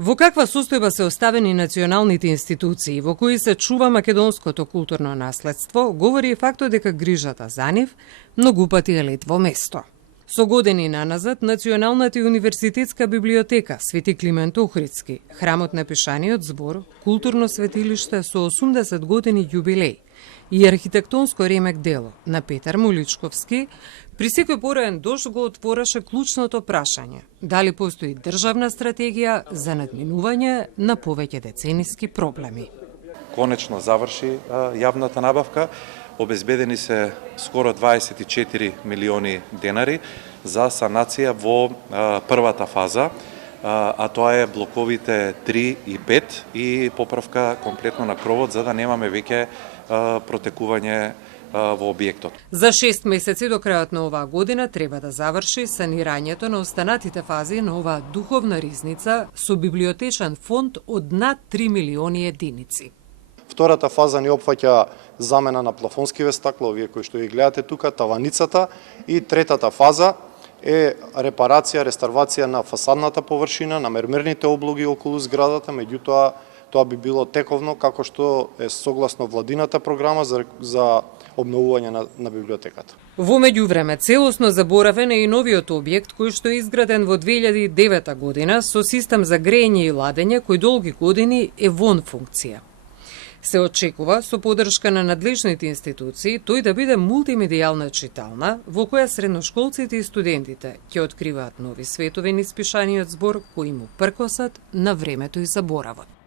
Во каква состојба се оставени националните институции во кои се чува македонското културно наследство, говори и фактот дека грижата за нив многу пати е лет во место. Со години наназад, Националната и универзитетска библиотека Свети Климент Охридски, храмот на пишаниот збор, културно светилиште со 80 години јубилеј и архитектонско ремек дело на Петар Моличковски, при секој пораен дожд го отвораше клучното прашање: дали постои државна стратегија за надминување на повеќе децениски проблеми. Конечно заврши јавната набавка. Обезбедени се скоро 24 милиони денари за санација во првата фаза, а тоа е блоковите 3 и 5 и поправка комплетно на кровот за да немаме веќе протекување во објектот. За 6 месеци до крајот на оваа година треба да заврши санирањето на останатите фази на оваа духовна ризница со библиотечен фонд од над 3 милиони единици. Втората фаза ни опфаќа замена на плафонскиве стакла, овие кои што ги гледате тука, таваницата, и третата фаза е репарација, реставрација на фасадната површина, на мермерните облоги околу зградата, меѓутоа тоа би било тековно како што е согласно владината програма за обновување на библиотеката. Во меѓувреме целосно заборавен е и новиот објект кој што е изграден во 2009 година со систем за грејење и ладење кој долги години е вон функција. Се очекува со поддршка на надлежните институции тој да биде мултимедијална читална во која средношколците и студентите ќе откриваат нови светови низ пишаниот збор кои му пркосат на времето и заборавот.